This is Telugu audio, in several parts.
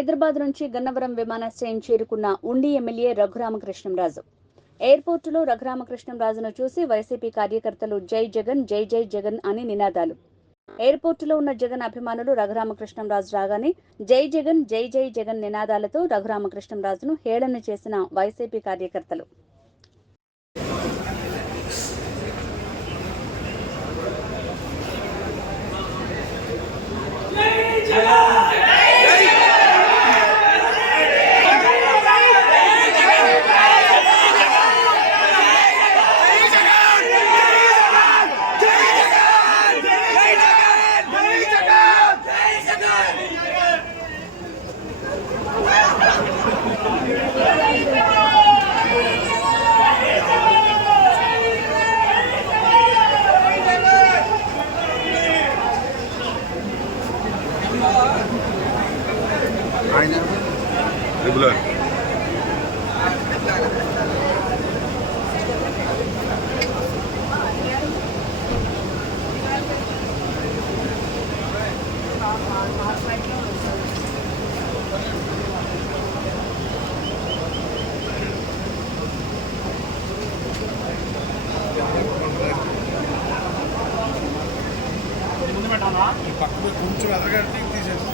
హైదరాబాద్ నుంచి గన్నవరం విమానాశ్రయం చేరుకున్న ఉండి ఎమ్మెల్యే రఘురామకృష్ణంరాజు. ఎయిర్పోర్టులో రఘురామకృష్ణంరాజును చూసి వైసీపీ కార్యకర్తలు జై జగన్ జై జై జగన్ అని నినాదాలు. ఎయిర్పోర్టులో ఉన్న జగన్ అభిమానులు రఘురామకృష్ణంరాజు రాగానే జై జగన్ జై జై జగన్ నినాదాలతో రఘురామకృష్ణంరాజును హేళన చేసిన వైసీపీ కార్యకర్తలు. రెగ్యులర్ పక్కన కొంచెం ఎదరగట్టి తీసేసి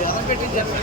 ఎదరగట్టించారు.